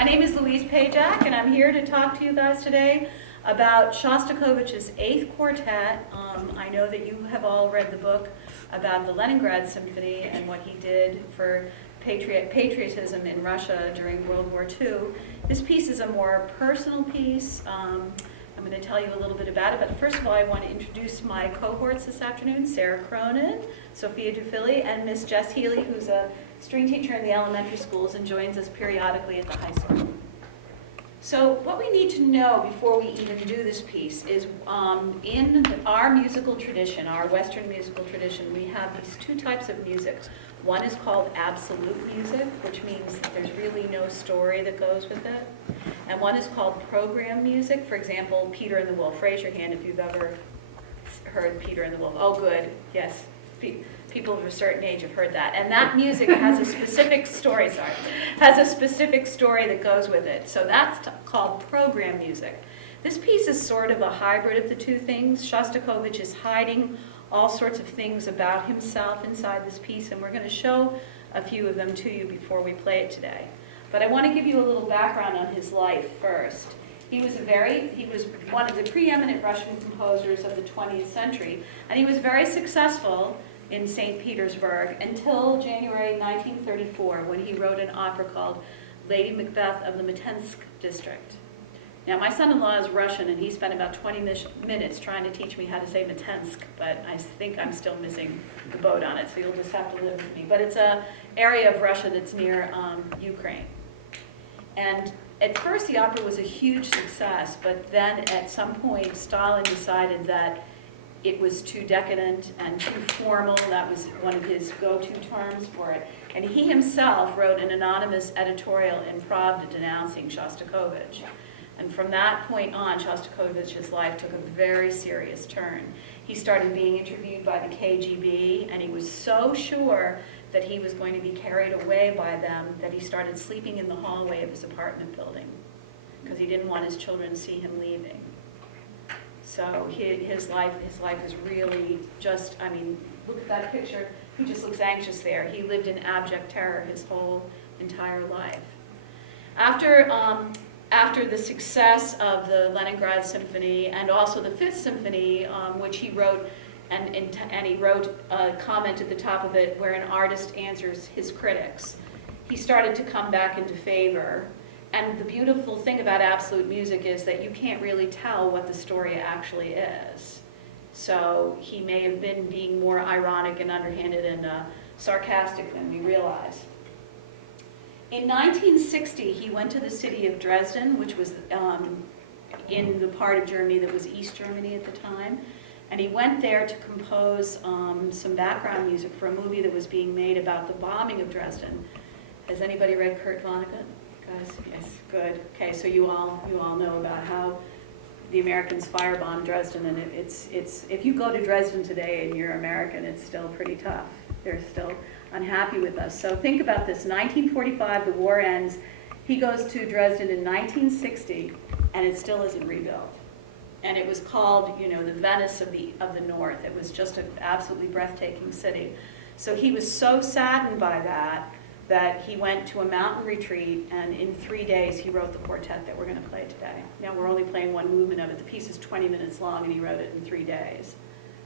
My name is Louise Pajak, and I'm here to talk to you guys today about Shostakovich's Eighth Quartet. I know that you have all read the book about the Leningrad Symphony and what he did for patriotism in Russia during World War II. This piece is a more personal piece. I'm going to tell you a little bit about it, but first of all, I want to introduce my cohorts this afternoon: Sara Cronin, Sophia Duphily, and Miss Jess Helie, who's a string teacher in the elementary schools and joins us periodically at the high school. So what we need to know before we even do this piece is in our musical tradition, our Western musical tradition, we have these two types of music. One is called absolute music, which means that there's really no story that goes with it. And one is called program music. For example, Peter and the Wolf. Raise your hand if you've ever heard Peter and the Wolf. Oh, good. Yes. People of a certain age have heard that. And that music has a specific story, has a specific story that goes with it. So that's called program music. This piece is sort of a hybrid of the two things. Shostakovich is hiding all sorts of things about himself inside this piece, and we're going to show a few of them to you before we play it today. But I want to give you a little background on his life first. He was one of the preeminent Russian composers of the 20th century, and he was very successful in St. Petersburg until January 1934, when he wrote an opera called Lady Macbeth of the Mtsensk district. Now, my son-in-law is Russian, and he spent about 20 minutes trying to teach me how to say Mtsensk, but I think I'm still missing the boat on it, so you'll just have to live with me. But it's an area of Russia that's near Ukraine. And at first, the opera was a huge success, but then at some point, Stalin decided that it was too decadent and too formal. That was one of his go-to terms for it. And he himself wrote an anonymous editorial in Pravda denouncing Shostakovich. And from that point on, Shostakovich's life took a very serious turn. He started being interviewed by the KGB, and he was so sure that he was going to be carried away by them that he started sleeping in the hallway of his apartment building because he didn't want his children to see him leaving. So his life is really just, I mean, look at that picture. He just looks anxious there. He lived in abject terror his whole entire life. After the success of the Leningrad Symphony and also the Fifth Symphony, which he wrote, and he wrote a comment at the top of it where an artist answers his critics, he started to come back into favor. And the beautiful thing about absolute music is that you can't really tell what the story actually is. So he may have been being more ironic and underhanded and sarcastic than we realize. In 1960, he went to the city of Dresden, which was in the part of Germany that was East Germany at the time. And he went there to compose some background music for a movie that was being made about the bombing of Dresden. Has anybody read Kurt Vonnegut? Guys? Yes, good. Okay, so you all know about how the Americans firebombed Dresden, and it's if you go to Dresden today and you're American, it's still pretty tough. They're still unhappy with us. So think about this: 1945, the war ends. He goes to Dresden in 1960, and it still isn't rebuilt. And it was called, the Venice of the North. It was just an absolutely breathtaking city. So he was so saddened by that he went to a mountain retreat, and in 3 days he wrote the quartet that we're going to play today. Now we're only playing one movement of it. The piece is 20 minutes long, and he wrote it in 3 days.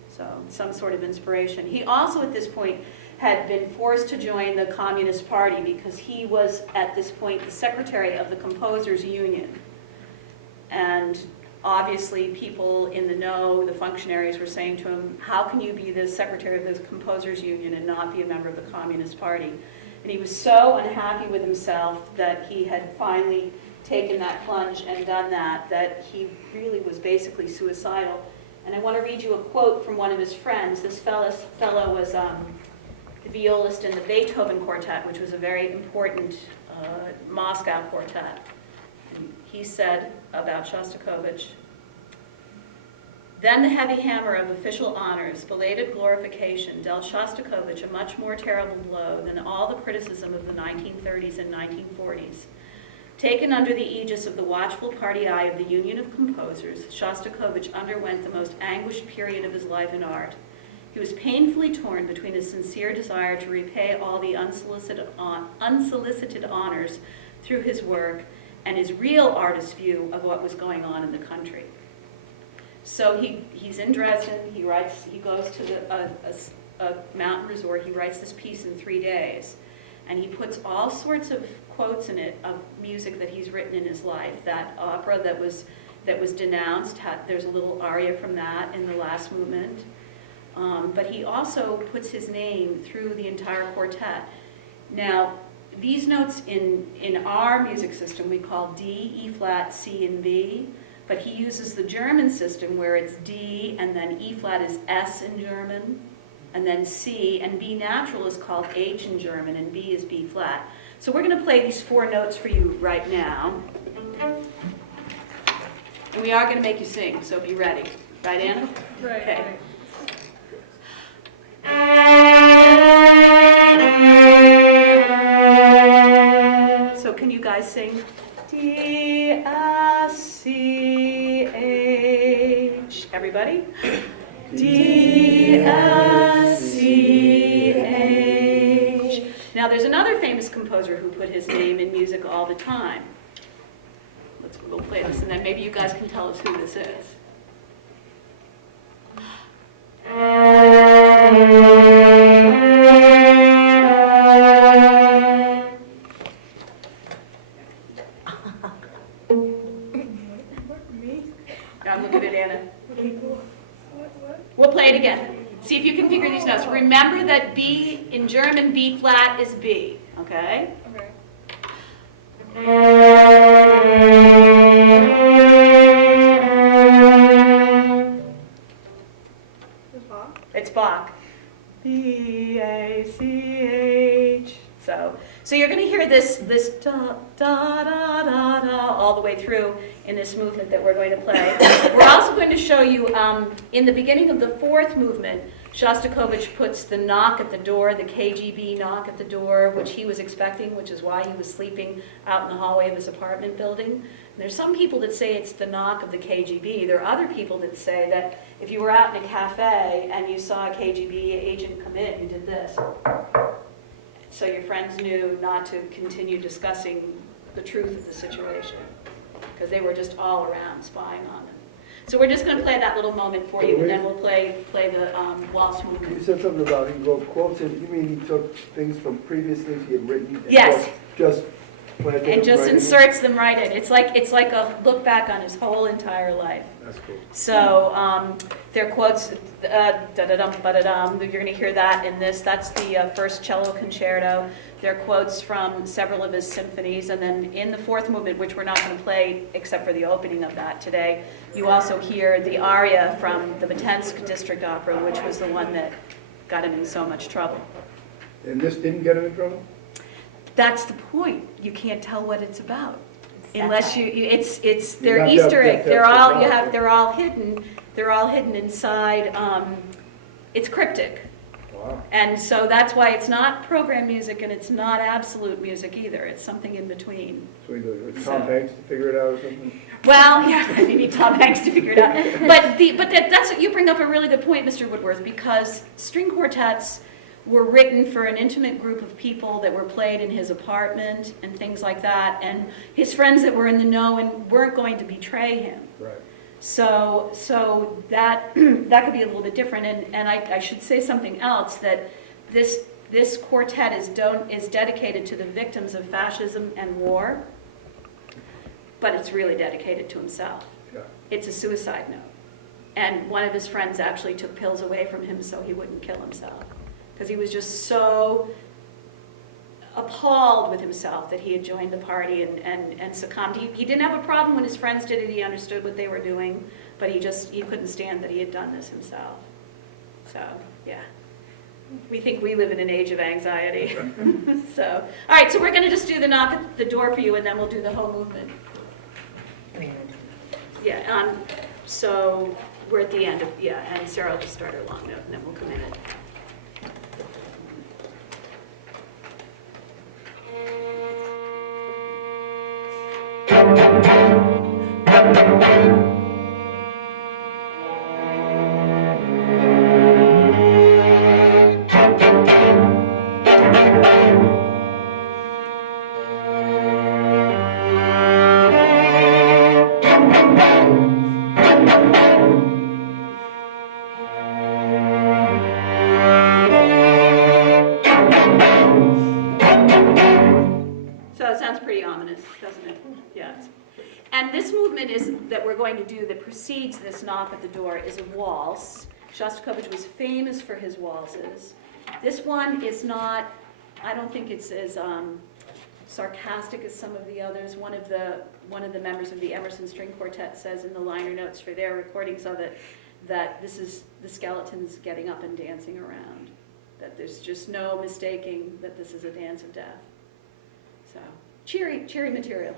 So some sort of inspiration. He also, at this point, had been forced to join the Communist Party because he was, at this point, the secretary of the Composers Union. And obviously, people in the know, the functionaries, were saying to him, how can you be the secretary of the Composers Union and not be a member of the Communist Party? And he was so unhappy with himself that he had finally taken that plunge and done that he really was basically suicidal. And I want to read you a quote from one of his friends. This fellow was the violist in the Beethoven Quartet, which was a very important Moscow quartet. And he said about Shostakovich, "Then the heavy hammer of official honors, belated glorification, dealt Shostakovich a much more terrible blow than all the criticism of the 1930s and 1940s. Taken under the aegis of the watchful party eye of the Union of Composers, Shostakovich underwent the most anguished period of his life in art. He was painfully torn between a sincere desire to repay all the unsolicited honors through his work and his real artist view of what was going on in the country. So he's in Dresden, he goes to a mountain resort, he writes this piece in 3 days, and he puts all sorts of quotes in it of music that he's written in his life. That opera that was denounced, there's a little aria from that in the last movement. But he also puts his name through the entire quartet. Now, these notes in our music system we call D, E flat, C, and B, but he uses the German system where it's D, and then E flat is S in German, and then C, and B natural is called H in German, and B is B flat. So we're going to play these 4 notes for you right now. And we are going to make you sing, so be ready. Right, Anna? Right. Okay. Right. So can you guys sing? D, S, C, H. Everybody? D, S, C, H. Now there's another famous composer who put his name in music all the time. We'll play this, and then maybe you guys can tell us who this is. I'm looking at Anna. We'll play it again. See if you can figure these notes. Remember that B in German, B flat is B, okay? Okay. It's Bach. B, A, C, H. So you're going to hear this da, da, da, da, da, all the way through in this movement that we're going to play. We're also going to show you, in the beginning of the 4th movement, Shostakovich puts the knock at the door, the KGB knock at the door, which he was expecting, which is why he was sleeping out in the hallway of his apartment building. And there's some people that say it's the knock of the KGB. There are other people that say that if you were out in a cafe and you saw a KGB agent come in, you did this. So your friends knew not to continue discussing the truth of the situation, because they were just all around spying on them. So we're just going to play that little moment for you, and then we'll play the waltz movement. You said something about he wrote quotes, and you mean he took things from previous things he had written? And Yes. Just planted And them just right in? inserts them right in. It's like a look back on his whole entire life. That's cool. So there are quotes, da-da-dum, ba-da-dum. You're going to hear that in this. That's the first cello concerto. There are quotes from several of his symphonies. And then in the 4th movement, which we're not going to play except for the opening of that today, you also hear the aria from the Mtsensk District Opera, which was the one that got him in so much trouble. And this didn't get him in trouble? That's the point. You can't tell what it's about. Unless it's You their have to Easter have egg. that They're all hidden. They're all hidden inside. It's cryptic, Wow. and so that's why it's not program music and it's not absolute music either. It's something in between. So he goes, Tom Hanks to figure it out or something? Well, yeah, you need Tom Hanks to figure it out. But that's what you bring up a really good point, Mr. Woodworth, because string quartets were written for an intimate group of people that were played in his apartment and things like that, and his friends that were in the know and weren't going to betray him. Right. So that that could be a little bit different, and I should say something else, that this quartet is dedicated to the victims of fascism and war, but it's really dedicated to himself. Yeah. It's a suicide note, and one of his friends actually took pills away from him so he wouldn't kill himself, because he was just so appalled with himself that he had joined the party and succumbed. He didn't have a problem when his friends did it. He understood what they were doing, but he couldn't stand that he had done this himself. So, yeah. We think we live in an age of anxiety. So, all right, so we're going to just do the knock at the door for you, and then we'll do the whole movement. Yeah, so we're at the end of, and Sarah will just start her long note, and then we'll come in at So it sounds pretty ominous, doesn't it? Yeah. And this movement is that we're going to do that precedes this knock at the door is a waltz. Shostakovich was famous for his waltzes. This one is not, I don't think it's as sarcastic as some of the others. One of the members of the Emerson String Quartet says in the liner notes for their recordings of it that this is the skeletons getting up and dancing around. That there's just no mistaking that this is a dance of death. So, cheery material.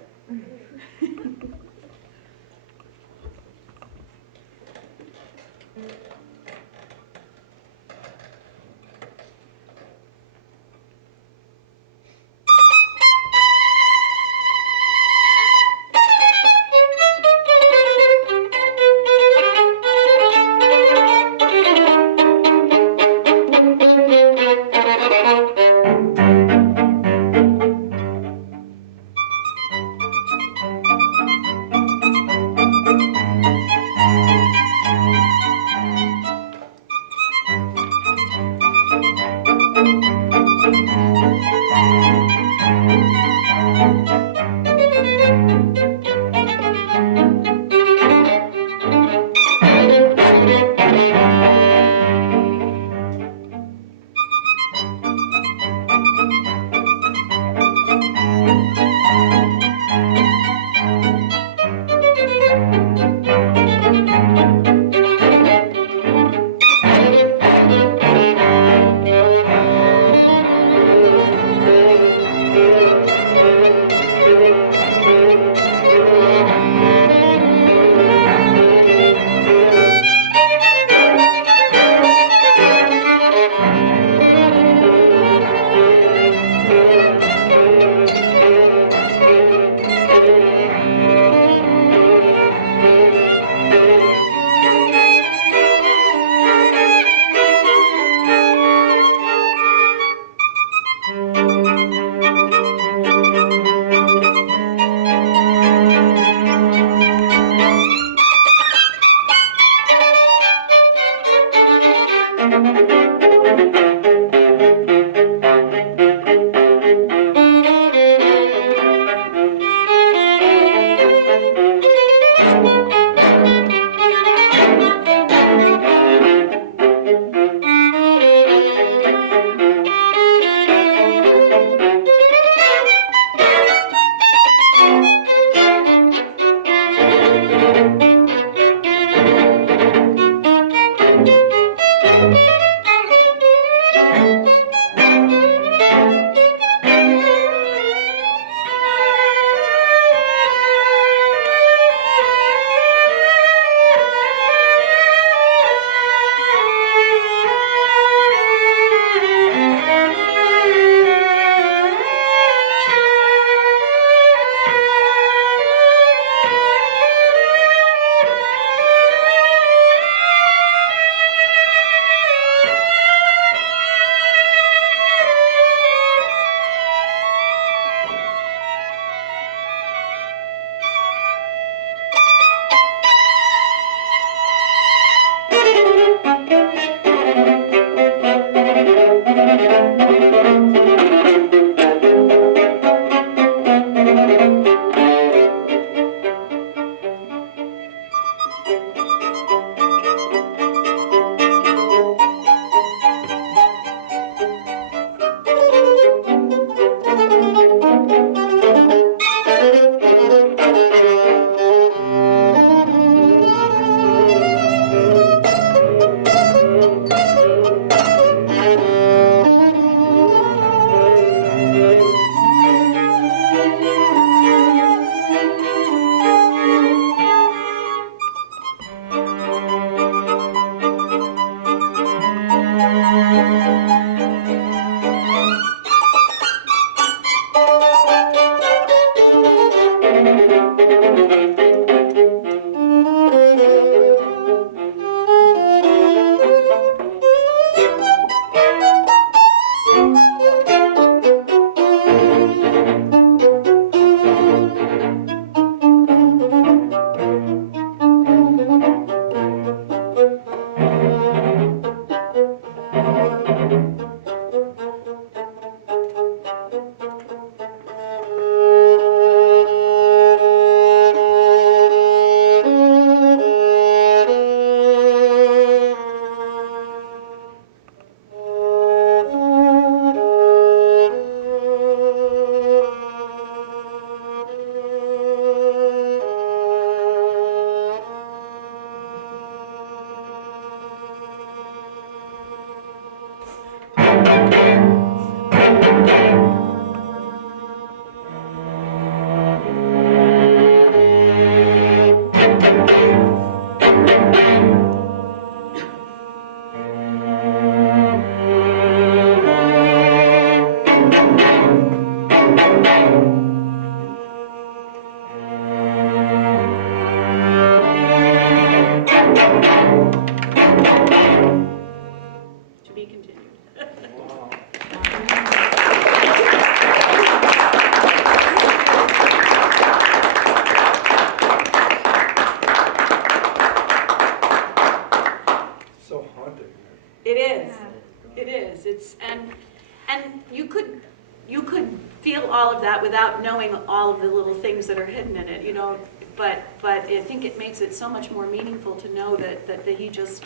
without knowing all of the little things that are hidden in it, you know. But I think it makes it so much more meaningful to know that he just,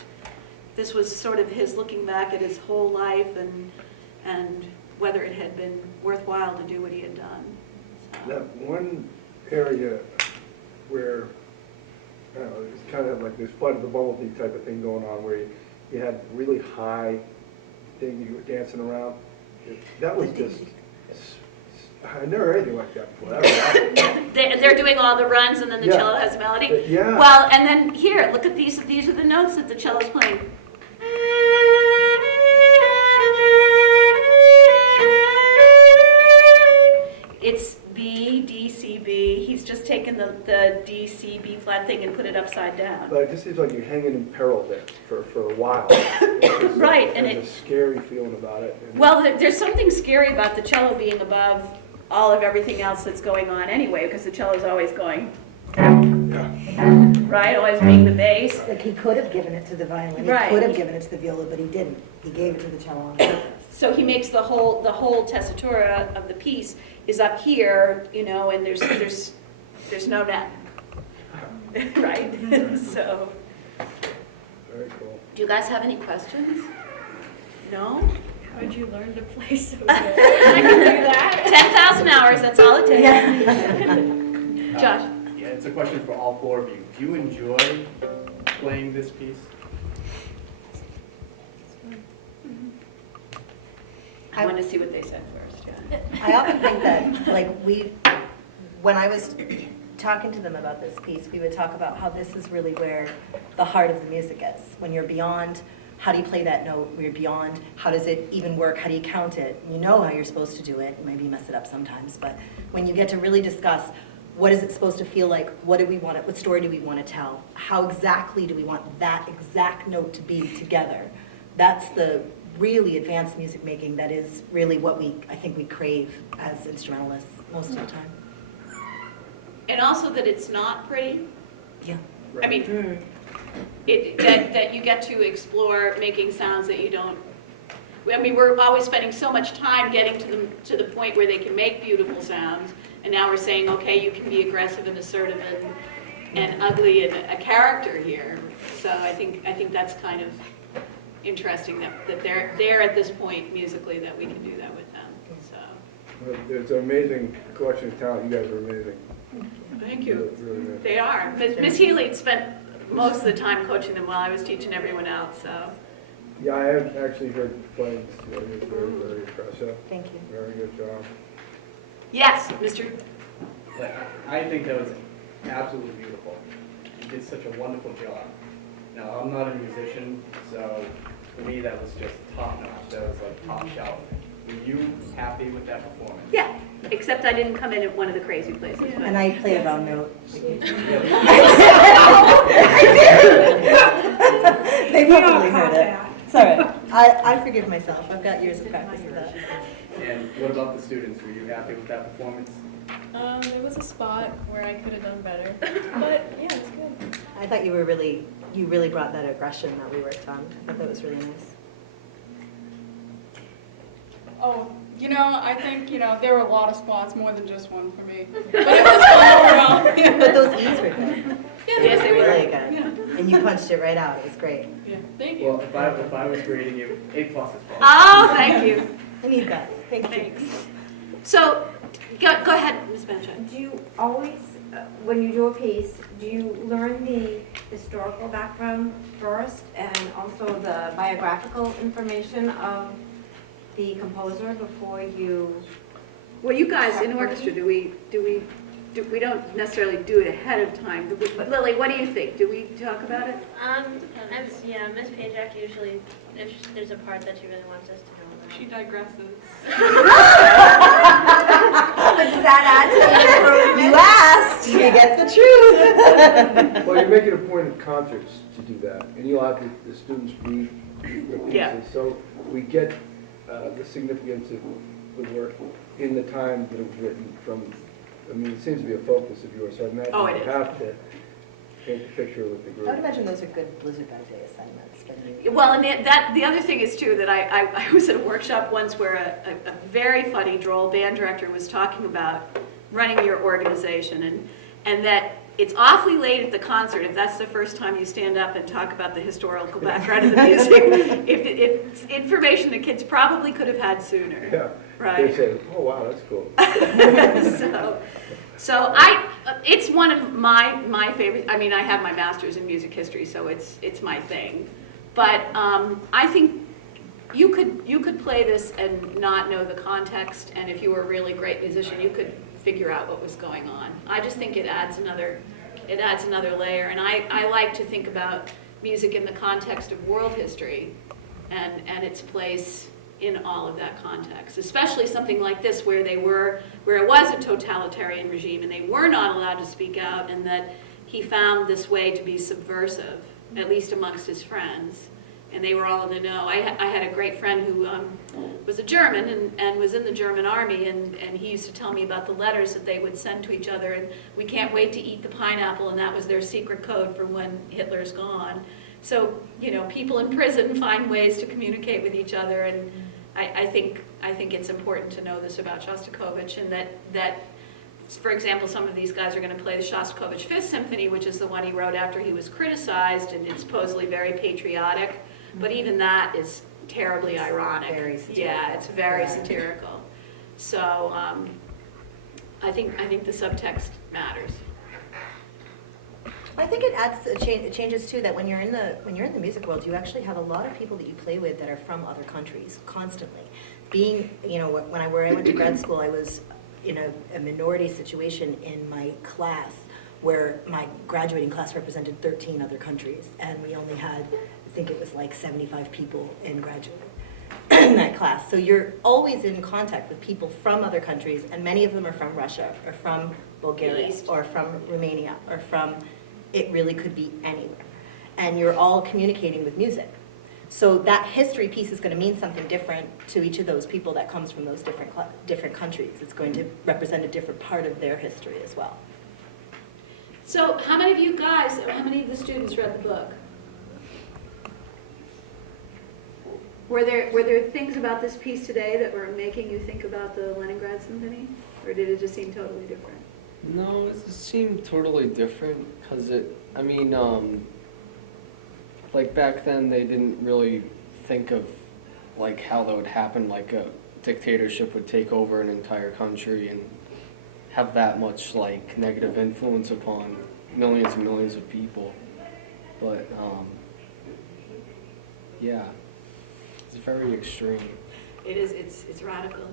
this was sort of his looking back at his whole life and whether it had been worthwhile to do what he had done. So. That one area where, I don't know, it's kind of like this Flight of the Bumblebee type of thing going on, where you had really high thing you were dancing around. That was just, I never heard anything like that before. That was awesome. They're doing all the runs and then the Yeah. cello has a melody? Yeah. Well, and then here, look at these are the notes that the cello's playing. It's B, D, C, B. He's just taken the D, C, B flat thing and put it upside down. But it just seems like you're hanging in peril there for a while. Right, and there's a scary feeling about it. And well, there's something scary about the cello being above all of everything else that's going on anyway, because the cello's always going, right, always being the bass. Like he could have given it to the violin, Right. he could have given it to the viola, but he didn't. He gave it to the cello on purpose. So he makes the whole tessitura of the piece is up here, you know, and there's no net, right? So, very cool. do you guys have any questions? No? How did you learn to play so good? I can do that. 10,000 hours, that's all it takes. Josh? Yeah, it's a question for all four of you. Do you enjoy playing this piece? I want to see what they said first, yeah. I often think that, like, when I was talking to them about this piece, we would talk about how this is really where the heart of the music is. When you're beyond, how do you play that note? When you're beyond, how does it even work? How do you count it? You know how you're supposed to do it. Maybe you mess it up sometimes, but when you get to really discuss what is it supposed to feel like? What do we want it? What story do we want to tell? How exactly do we want that exact note to be together? That's the really advanced music making that is really what I think we crave as instrumentalists most of the time. And also that it's not pretty. Yeah. I mean, that you get to explore making sounds that you don't. I mean, we're always spending so much time getting to the point where they can make beautiful sounds, and now we're saying, okay, you can be aggressive and assertive and ugly and a character here. So I think that's kind of interesting that they're at this point musically that we can do that with them. So Well, there's an amazing collection of talent. You guys are amazing. thank you. Really, really nice. They are. Miss Helie spent most of the time coaching them while I was teaching everyone else. So Yeah, I have actually heard playing. It was very, very impressive. Thank you. Very good job. yes, Mr. Like, I think that was absolutely beautiful. You did such a wonderful job. Now, I'm not a musician, so for me that was just top notch. That was like top shelf. Were you happy with that performance? Yeah, except I didn't come in at one of the crazy places. But And I played a wrong note. They probably heard it. It's all right. I forgive myself. I've got years of practice with that. And what about the students? Were you happy with that performance? There was a spot where I could have done better, but yeah, it's good. I thought you really brought that aggression that we worked on. I thought that was really nice. Oh, I think, there were a lot of spots, more than just one for me. But it was fun overall. But those E's were good. yes, they were. Really good. And you punched it right out. It was great. Yeah, thank you. Well, if I was grading you, A+ is fine. Oh, thank you. I need that. Thank you. Thanks. So, go ahead, Ms. Pajak. Do you always, when you do a piece, do you learn the historical background first and also the biographical information of the composer before you? Well, you guys in orchestra, we don't necessarily do it ahead of time. But Lily, what do you think? Do we talk about it? Yeah, Miss Pajak usually, if there's a part that she really wants us to know about. She digresses. Does that add to the You asked. You get the truth. Well, you're making a point of concerts to do that, and you'll have the students read the pieces. Yeah. So we get the significance of the work in the time that it was written from. I mean, it seems to be a focus of yours, so I imagine Oh, it you is. have to paint the picture with the group. I would imagine those are good Blizzard Band Day assignments for the new. Well, and the other thing is too, that I was at a workshop once where a very funny, droll band director was talking about running your organization, and that it's awfully late at the concert if that's the first time you stand up and talk about the historical background of the music. If it's information the kids probably could have had sooner. Yeah. Right. They say, oh, wow, that's cool. So it's one of my favorite. I mean, I have my master's in music history, so it's my thing. But I think you could play this and not know the context, and if you were a really great musician, you could figure out what was going on. I just think it adds another layer, and I like to think about music in the context of world history and its place in all of that context, especially something like this where it was a totalitarian regime and they were not allowed to speak out, and that he found this way to be subversive, at least amongst his friends, and they were all in the know. I had a great friend who was a German and was in the German army, and he used to tell me about the letters that they would send to each other, and we can't wait to eat the pineapple, and that was their secret code for when Hitler's gone. So, people in prison find ways to communicate with each other, and I think it's important to know this about Shostakovich, and that, for example, some of these guys are going to play the Shostakovich Fifth Symphony, which is the one he wrote after he was criticized, and it's supposedly very patriotic, but even that is terribly ironic. Very satirical. Yeah, it's very satirical. So I think the subtext matters. I think it adds it changes too, that when you're in the music world, you actually have a lot of people that you play with that are from other countries constantly. Being, when I went to grad school, I was in a minority situation in my class where my graduating class represented 13 other countries, and we only had, I think it was like 75 people in graduate in that class. So you're always in contact with people from other countries, and many of them are from Russia or from Bulgaria East. or from Romania or from, it really could be anywhere. And you're all communicating with music. So that history piece is going to mean something different to each of those people that comes from those different countries. It's going to represent a different part of their history as well. So how many of the students read the book? Were there things about this piece today that were making you think about the Leningrad Symphony? Or did it just seem totally different? No, it seemed totally different because like back then they didn't really think of like how that would happen, like a dictatorship would take over an entire country and have that much like negative influence upon millions and millions of people. But yeah, it's very extreme. It is, it's radical.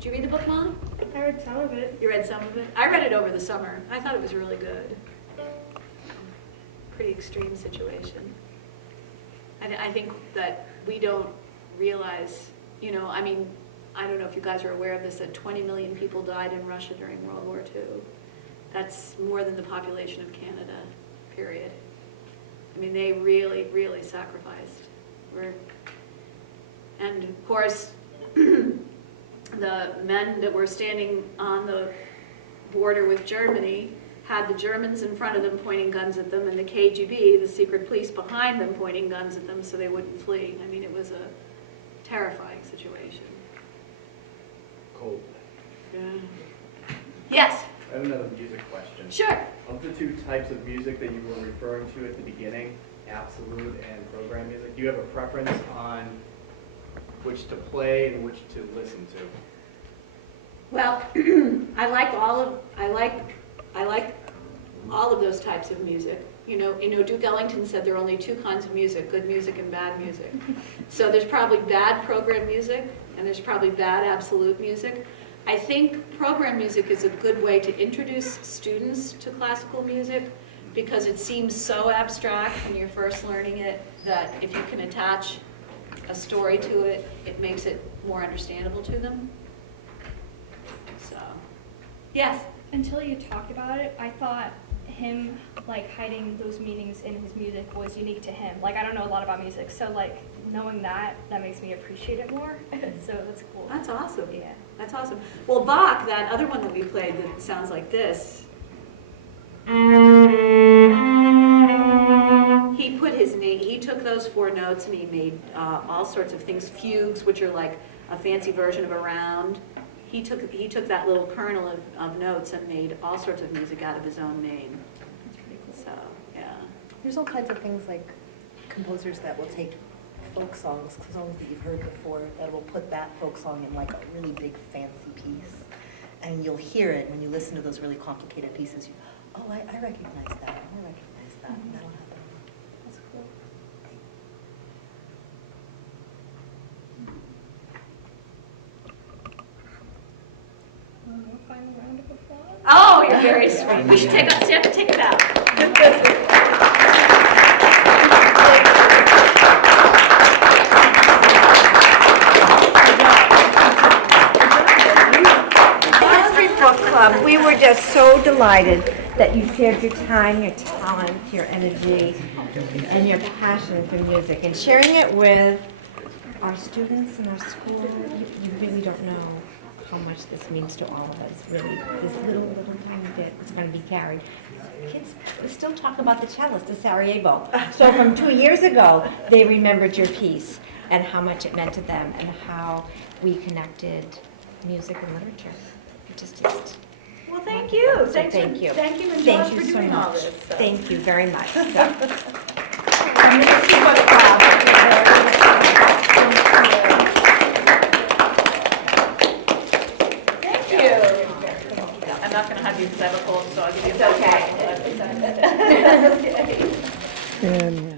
Did you read the book, Mom? I read some of it. You read some of it? I read it over the summer. I thought it was really good. Pretty extreme situation. I think that we don't realize, I don't know if you guys are aware of this, that 20 million people died in Russia during World War II. That's more than the population of Canada, period. They really, really sacrificed. And of course, the men that were standing on the border with Germany had the Germans in front of them pointing guns at them, and the KGB, the secret police, behind them pointing guns at them so they wouldn't flee. It was a terrifying situation. Cold. Yeah. Yes, I have another music question. sure. Of the two types of music that you were referring to at the beginning, absolute and program music, do you have a preference on which to play and which to listen to? Well, I like all of those types of music. Duke Ellington said there are only two kinds of music, good music and bad music. So there's probably bad program music, and there's probably bad absolute music. I think program music is a good way to introduce students to classical music because it seems so abstract when you're first learning it that if you can attach a story to it, it makes it more understandable to them. So, yes? Until you talked about it, I thought him hiding those meanings in his music was unique to him. I don't know a lot about music, so knowing that makes me appreciate it more. So that's cool. That's awesome. Yeah. That's awesome. Well, Bach, that other one that we played that sounds like this. took those 4 notes and he made all sorts of things, fugues, which are like a fancy version of a round. He took that little kernel of notes and made all sorts of music out of his own name. That's pretty cool. So, yeah. There's all kinds of things like composers that will take folk songs that you've heard before, that will put that folk song in like a really big fancy piece. And you'll hear it when you listen to those really complicated pieces. Oh, I recognize that. I recognize that. Mhm. That'll happen. That's cool. Final round of applause. Oh, you're very sweet. We should have to take it out. Book Club, we were just so delighted that you shared your time, your talent, your energy, and your passion for music, and sharing it with our students in our school. You really don't know how much this means to all of us, really. This little tiny bit is going to be carried. Kids still talk about the cellist of Sarajevo. So from 2 years ago, they remembered your piece and how much it meant to them and how we connected music and literature. Just Well, thank you. so Thank you, and John, Thank for you so doing all much. this. So. Thank you very much. So. Thank you. I'm not going to hug you because I have a cold, so I'll give you a hug. It's okay. Okay. And